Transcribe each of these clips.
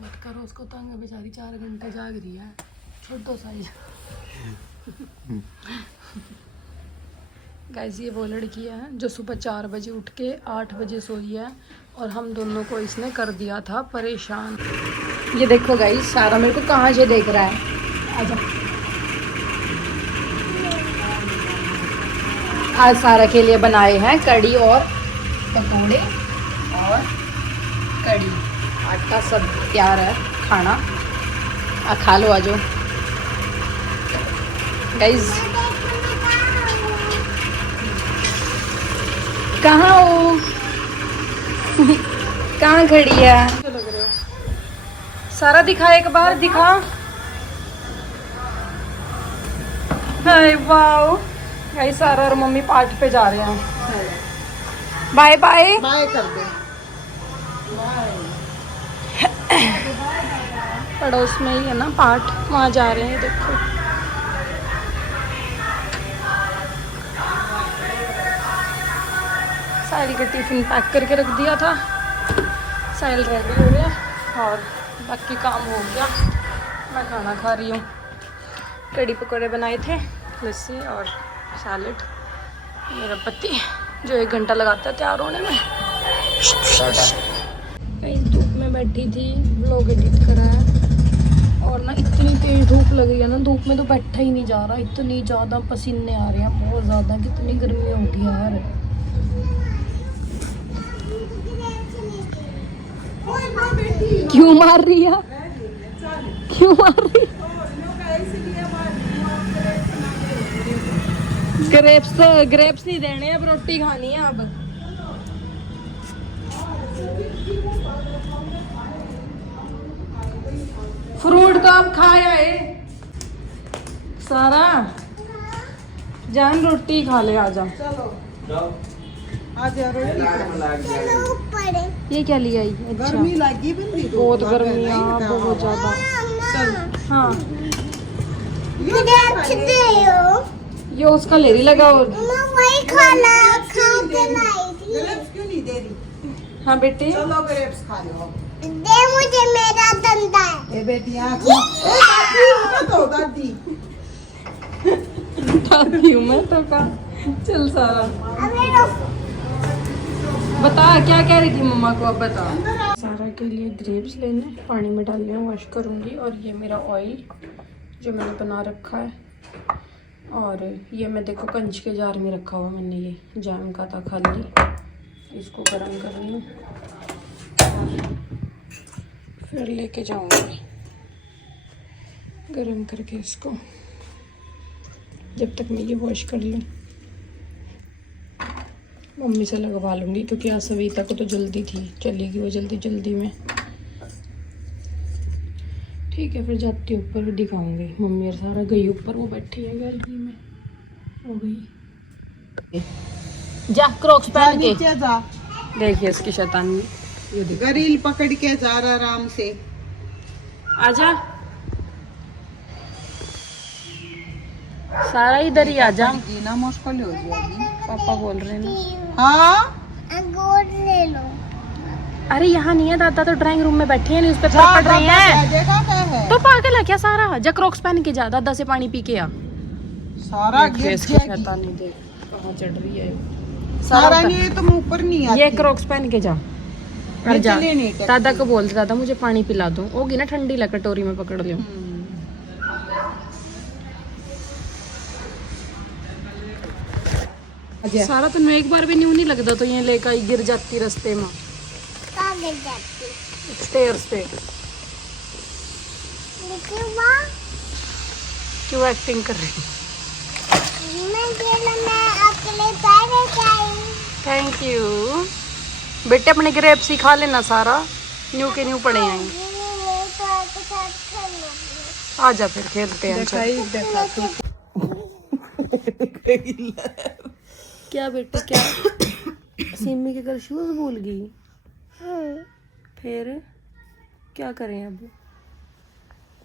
मत करो उसको तंग, बेचारी 4 घंटे जाग रही है, छोटो साइज। गाइस ये वो लड़की है जो सुबह 4 बजे उठ के 8 बजे सोई है और हम दोनों को इसने कर दिया था परेशान। ये देखो गाइस सारा मेरे को कहाँ से देख रहा है। आजा। आज सारा के लिए बनाए हैं कड़ी और पकौड़े और कड़ी, आटा सब तैयार है खाना। खा लो आजो गाइस। कहाँ हो? कहाँ खड़ी है? लग रहे हो सारा दिखा, एक बार दिखा। हाय वाओ गाइस, सारा और मम्मी पार्ट पे जा रहे हैं। बाय बाय बाय कर दे। पड़ोस में ही है ना पार्ट, वहाँ जा रहे हैं। देखो साहिल का टिफिन पैक करके रख दिया था, साहिल रेडी हो गया और बाकी काम हो गया। मैं खाना खा रही हूँ। कड़ी पकौड़े बनाए थे, लस्सी और सैलेड। मेरा पति जो 1 घंटा लगाता है तैयार होने में। कहीं धूप में बैठी थी, व्लॉग एडिट करा है और ना इतनी तेज धूप लग रही है ना, धूप में तो बैठा ही नहीं जा रहा, इतनी ज़्यादा पसीने आ रहे हैं, बहुत ज़्यादा। कितनी गर्मी होगी यार। क्यों मार रही है? क्यों मार रही? ग्रेप्स नहीं देने, अब रोटी खानी है। अब फ्रूट तो अब खाया है सारा। जान रोटी खा ले, आजा। चलो आजा रोटी खा। ये क्या लिया? अच्छा गर्मी लगी बंदी, बहुत गर्मी है, बहुत ज्यादा। चल हाँ ये ये उसका ले रही लगा और वही खाना खा के लाई थी। ग्रेप्स क्यों नहीं दे रही? हाँ बेटे चलो ग्रेप्स खा लो। दे मुझे, मेरा धंधा है। ए बेटी आँख में तो दादी दादी हूँ मैं तो का। चल सारा बता क्या कह रही थी मम्मा को, अब बता। सारा के लिए ग्रेप्स लेने, पानी में डालने, वॉश करूँगी। और ये मेरा ऑयल जो मैंने बना रखा है, और ये मैं देखो कंच के जार में रखा हुआ मैंने, ये जैम का था खाली। इसको गर्म कर रही हूँ फिर लेके जाऊँगी गर्म करके इसको, जब तक मैं ये वॉश कर लूँ। मम्मी से लगवा लूँगी क्योंकि आज सविता को तो जल्दी थी, चलेगी वो जल्दी में। ठीक है फिर जाती हूँ ऊपर, दिखाऊंगी। मम्मी और सारा गई ऊपर, वो बैठी है गैलरी में, हो गई। जा क्रॉक्स पहन के नीचे जा। देखिए इसकी शैतानी। ये देख गरील पकड़ के जा रहा आराम से। आजा सारा इधर ही आजा। ना मुश्किल हो जाएगी। पापा बोल रहे हैं ना। हाँ अंगूर ले लो। अरे यहाँ नहीं है दादा, तो ड्राइंग रूम में बैठे हैं, न्यूज़पेपर पढ़ रहे हैं। देखा क्या है? तो पागल है क्या सारा? जा क्रॉक्स पहन के जा, दादा से पानी पी के आ। सारा गिर इसकी जाएगी। शैतानी देख कहाँ चढ़ रही है। सारा नहीं तुम ऊपर नहीं आती। ये क्रॉक्स पहन के जा, कर जा। चले नहीं करती। दादा को बोल, दादा मुझे पानी पिला दो। होगी ना ठंडी, ला कटोरी में पकड़ लो। सारा तुम एक बार भी न्यू नहीं लगता तो ये लेकर गिर जाती रास्ते में, कहाँ गिर जाती? स्टेयर्स पे। लेकिन वहाँ क्यों एक्टिंग कर रही? मैं अकेले पैर जाई। थैंक यू बेटे, अपने ग्रेप्स ही खा लेना सारा, न्यू के न्यू पड़े हैं। आजा फिर खेलते हैं। क्या बेटे क्या? सिमी के घर शूज भूल गई? फिर क्या करें अब?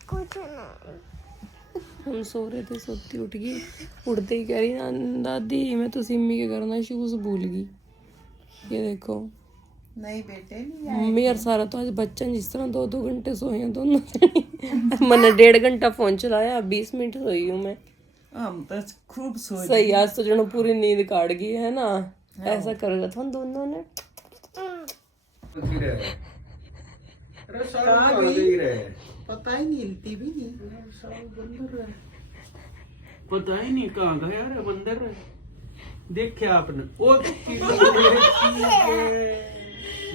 कुछ ना। हम सो रहे थे, सोती उठ गई, उठते ही कह रही दादी मैं तो सिमी के घर ना शूज भूल गई। ये देखो नहीं बेटे नहीं आए। मम्मी और सारा तो आज बच्चन जिस तरह 2-2 घंटे सोए हैं दोनों जने। मैंने 1.5 घंटा फोन चलाया, 20 मिनट सोई हूँ मैं। हम तो खूब सोए। सही, आज तो जनो पूरी नींद काट गई है ना। ऐसा कर रहा था दोनों ने। पता ही नहीं, हिलती भी नहीं। पता ही नहीं कहाँ गया यार बंदर। देखिए आपने ओ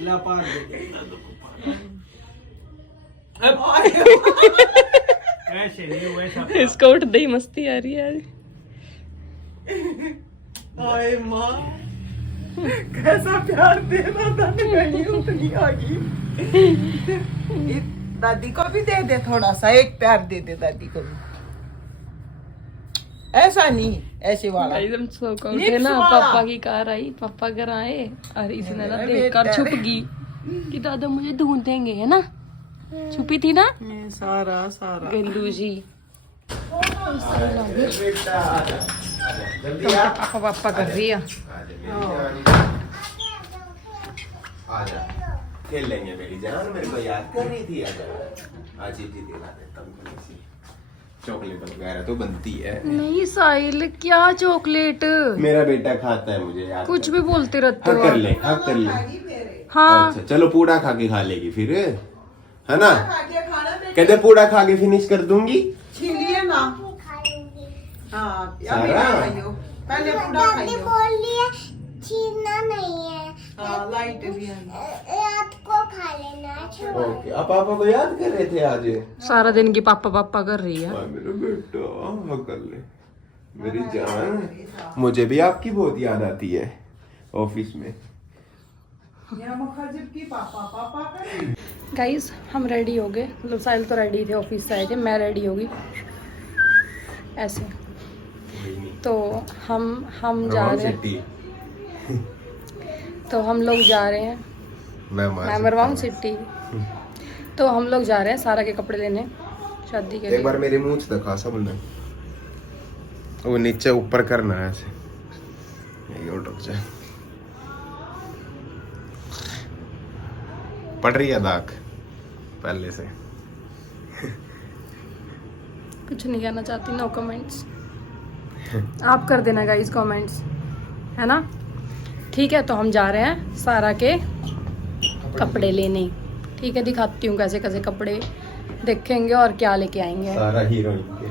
लापार ऐसे नहीं वैसा। इसको उठते ही मस्ती आ रही है आज। हाय माँ, कैसा प्यार देना था, नहीं उतनी आ गई। दादी को भी दे दे थोड़ा सा, एक प्यार दे दे दादी को भी। ऐसा नहीं, ऐसे वाला। एकदम सो कर उठे लिप्स ना, वाला। पापा की कार आई, पापा घर आए और इसने ना देखकर छुप गई कि दादा मुझे ढूंढेंगे, है ना। छुपी थी ना मैं सारा गल्लू जी। पापा पापा कर रही है। आजा खेल लेंगे मेरी जान, मेरे को याद कर रही थी। आजा आज ही दिला देता हूँ थोड़ी सी चॉकलेट वगैरह तो बनती है। नहीं साहिल, क्या चॉकलेट? मेरा बेटा खाता है, मुझे याद कुछ भी बोलते रहते हाँ हो कर आप। ले, हाँ कर ले। हाँ अच्छा चलो पूड़ा खा के खा लेगी फिर, है ना। कहते पूड़ा खा के फिनिश कर दूंगी। छीलिए ना। हाँ अभी ना खाइयो, पहले पूरा दादी खाइयो। बोल रही है छीनना नहीं है, हाँ लाइट भी है। रात को खा लेना है, छोड़ो। ओके, अब पापा को याद कर रहे थे आज। सारा दिन की पापा पापा कर रही है। हाँ मेरा बेटा, हाँ कर ले मेरी जान। मुझे भी आपकी बहुत याद आती है ऑफिस में। यहाँ मुखर्जी की पापा पापा करे। गाइस हम रेडी हो गए, मतलब साहिल तो रेडी थे, ऑफिस से आए थे, मैं रेडी हो गई ऐसे। तो हम जा रहे हैं, तो हम लोग जा रहे हैं मैमरवान सिटी। तो हम लोग जा रहे हैं सारा के कपड़े लेने शादी के एक लिए। बार मेरे मुंह से दिखा सब ना, वो नीचे ऊपर करना है ऐसे, ये उठ जाए। पड़ रही है दाग पहले से। कुछ नहीं कहना चाहती, नो कमेंट्स। आप कर देना गाइस कमेंट्स, है ना। ठीक है, तो हम जा रहे हैं सारा के कपड़े लेने। ठीक है, दिखाती हूँ कैसे कैसे कपड़े देखेंगे और क्या लेके आएंगे। सारा हीरोइन के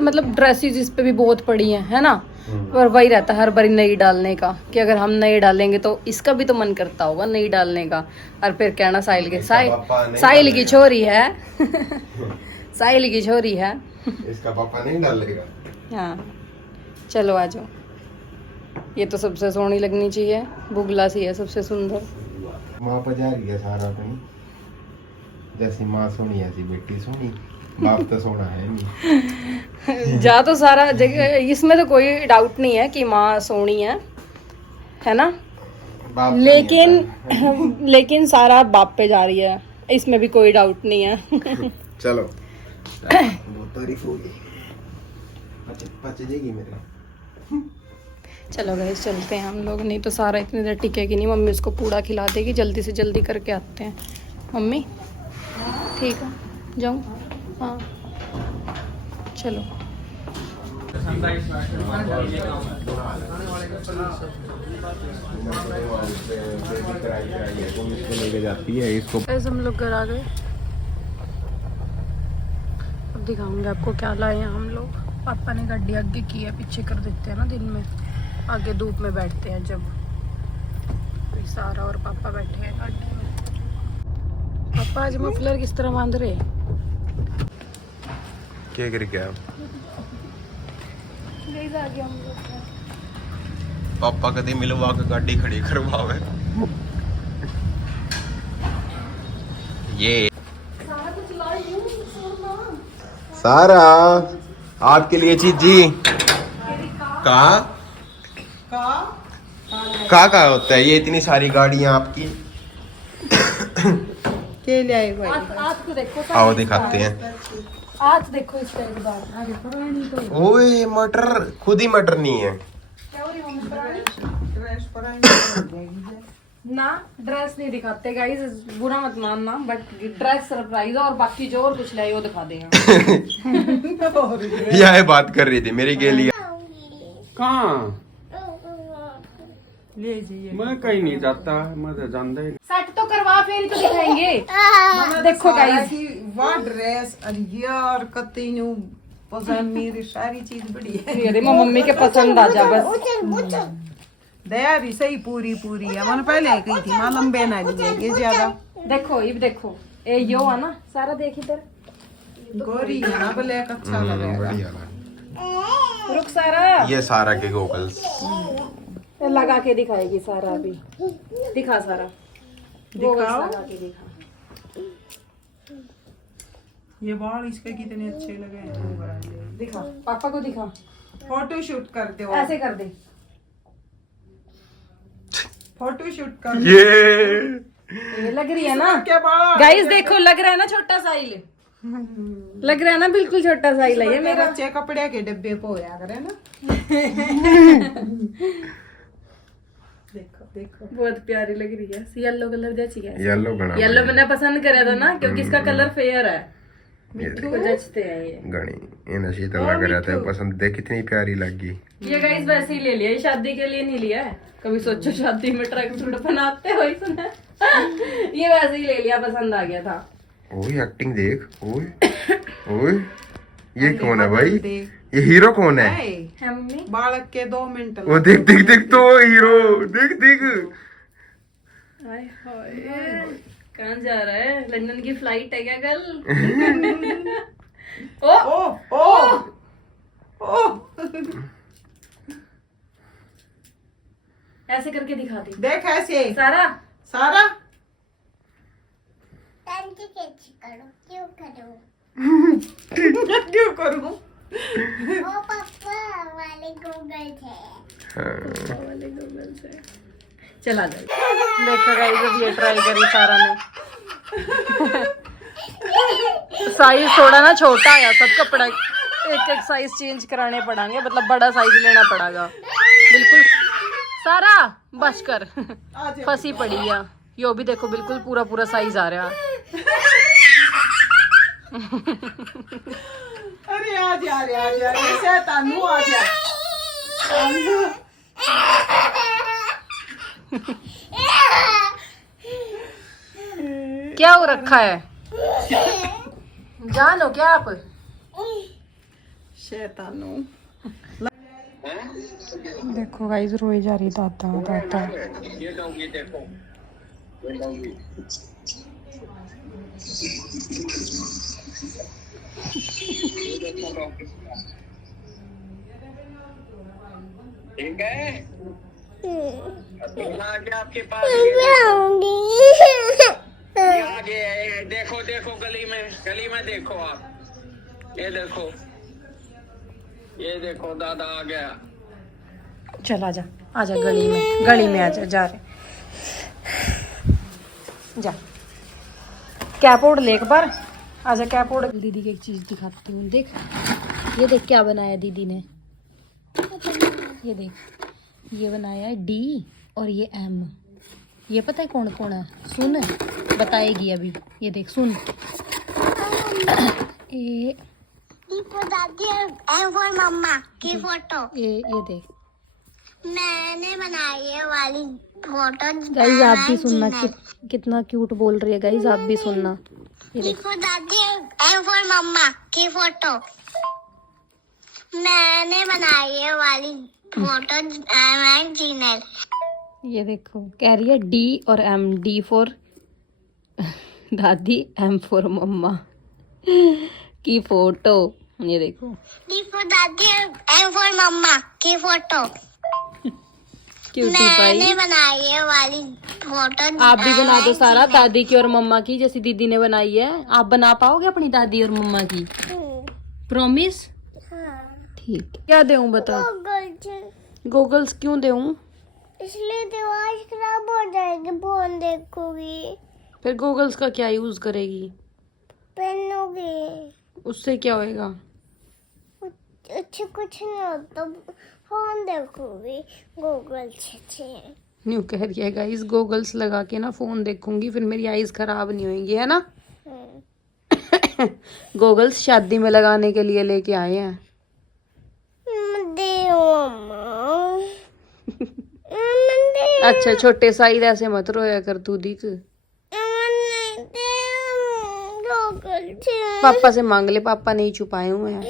मतलब ड्रेसेस इस पे भी बहुत पड़ी हैं, है ना। और वही रहता है हर बारी नई डालने का, कि अगर हम नई डालेंगे तो इसका भी तो मन करता होगा नई डालने का। और फिर कहना साहिल के साहिल की छोरी है साहिल की छोरी है। इसका पापा नहीं डालेगा। हाँ चलो आ जाओ। ये तो सबसे सोहनी लगनी चाहिए, बुगला सी है सबसे सुंदर। माँ पजा रही है सारा अपनी, जैसी माँ सोनी ऐसी बेटी सोनी, बाप तो सोना है नहीं। जा तो सारा जगह, इसमें तो कोई डाउट नहीं है कि माँ सोनी है ना। बाप लेकिन लेकिन सारा बाप पे जा रही है, इसमें भी कोई डाउट नहीं है। चलो बहुत तारीफ होगी, पच जाएगी मेरे। चलो गाइस चलते हैं हम लोग, नहीं तो सारा इतनी देर टिकेगी नहीं। मम्मी उसको पूड़ा खिला देगी, जल्दी से जल्दी करके आते हैं। मम्मी ठीक है जाऊँ? हाँ चलो। लेके जाती है इसको। ऐसे हम लोग घर आ गए, अब दिखाऊंगे आपको क्या लाए हैं हम लोग। पापा ने गाड़ी आगे की है, पीछे कर देते हैं ना दिन में, आगे धूप में बैठते हैं जब। तो सारा और पापा बैठे हैं गाड़ी में। पापा आज मफलर किस तरह बांध रहे? क्या कर क्या आ गया हम लोग। पापा कदे मिलवा के गाड़ी खड़ी करवावे। ये सारा आपके लिए चीजी का होता है ये, इतनी सारी गाड़ियां आपकी। के ले आए भाई? आज तो देखो, आओ दिखाते हैं। आज देखो इसका एक बार आगे पुरानी तो ओए मटर खुद ही मटर नहीं है। क्या हो रही है मम्मी पुरानी? ड्रेस पर आई नहीं जाएगी। ना ड्रेस नहीं दिखाते गाइस, बुरा मत मानना, बट ड्रेस सरप्राइज है और बाकी जो और कुछ लाए वो दिखा देगा। यह बात कर रही थी मेरे के लिए। कहाँ ले जाइए। मैं कहीं नहीं जाता, मैं तो जानता ही नहीं। सेट तो करवा फिर ही तो दिखाएंगे। देखो गाइस, वाह ड्रेस और यार कतई नु पसंद मेरी सारी चीज बड़ी है। ये देखो मम्मी के पसंद आ जा बस। दया भी सही पूरी पूरी है, मैंने पहले कही थी मां लंबे ना लिए ये ज्यादा देखो ये देखो, ए यो है ना सारा, देख इधर गोरी है ना, ब्लैक अच्छा लगेगा। बढ़िया लगा। रुक सारा, ये सारा के गॉगल्स लगा के दिखाएगी सारा अभी। दिखा सारा, दिखाओ। लगा के दिखा। ये बाल इसके कितने अच्छे लगे हैं। दिखा पापा को दिखा, फोटो शूट कर दो, ऐसे कर दे। फोटो शूट कर ये लग रही है ना क्या बाल गाइस, देखो लग रहा है ना छोटा साइल, लग रहा है ना बिल्कुल छोटा साइल है ये मेरा। बच्चे कपड़े के डब्बे को होया करे ना। देखो देखो बहुत प्यारी लग रही है। येलो कलर जैसी है। येलो घना येलो मैंने पसंद करा था ना, क्योंकि इसका कलर फेयर है, को जचते हैं ये। घनी इन शीतल लग रहा था, पसंद देख कितनी प्यारी लगी। ये गाइस वैसे ही ले लिया, ये शादी के लिए नहीं लिया है। कभी सोचो शादी में ट्रैक सूट बनाते हो ही सुना। ये वैसे ही ले लिया, पसंद आ गया था। ओए एक्टिंग देख, ओए ओए ये कौन है भाई, ये हीरो कौन है? है मम्मी? बालक के 2 मिनट वो देख देख देख तो हीरो, देख देख। हाय हाय, कहाँ जा रहा है? लंदन की फ्लाइट है क्या कल? ओ ओ ओ ओ ऐसे करके दिखा दे देख ऐसे सारा। सारा टंकी कैची करो, क्यों करो? क्यों करूं? ओ पापा वाले गूगल थे। चला जाए। देखो गाइस, अब ये ट्राई करी सारा ने। साइज थोड़ा ना छोटा आया, सब कपड़ा एक एक साइज चेंज कराने पड़ेंगे, मतलब बड़ा साइज लेना पड़ेगा बिल्कुल। सारा बच कर, फंसी पड़ी है। यो भी देखो बिल्कुल पूरा पूरा साइज आ रहा है। अरे आ जा रे, आ जा रे, शैतानू आ जा। क्या हो रखा है? जानो क्या आप? शैतानू देखो गाइस, रोई जा रही दादा दादा। ठीक है, आपके पास आगे देखो देखो, गली में देखो आप, ये देखो दादा आ गया। चल आजा, आजा गली में आजा, जा रहे जा। कैप ओढ़ ले एक बार, आजा कैप ओढ़। दीदी की एक चीज दिखाती हूँ, देख ये देख क्या बनाया दीदी ने। ये देख, ये बनाया है डी और ये एम। ये पता है कौन कौन है? सुन, बताएगी अभी। ये देख सुन। ए दादी एम फॉर मम्मा की फोटो ये देख मैंने बनाई है वाली फोटो। गाइस आप भी सुनना, कितना क्यूट बोल रही है गाइस, आप भी सुनना। ये देख देखो दादी एम फॉर मम्मा की फोटो मैंने बनाई है वाली फोटो जीनल। ये देखो, कह रही है डी और एम। डी फॉर दादी, एम फॉर मम्मा की फोटो। ये देखो, देखो दादी एम फॉर मम्मा की फोटो क्यूटी मैंने भाई। बनाई है वाली फोटो। आप भी बना दो सारा, दादी की और मम्मा की, जैसी दीदी ने बनाई है। आप बना पाओगे अपनी दादी और मम्मा की? प्रॉमिस? ठीक। क्या दूं बता? गूगल्स क्यों दूं? इसलिए दिमाग खराब हो जाएगी, फोन देखोगी, फिर गूगल्स का क्या यूज करेगी? पहनोगी, उससे क्या होएगा? अच्छा कुछ नहीं होता, फोन देखोगी गूगल से। न्यू कह रही है गाइस गोगल्स लगा के ना फोन देखूंगी फिर मेरी आईज खराब नहीं होंगी, है ना। गोगल्स शादी में लगाने के लिए लेके आए हैं। अच्छा छोटे साइज ऐसे मत रोया कर तू दिख। पापा से मांग ले, पापा नहीं छुपाए हुए हैं।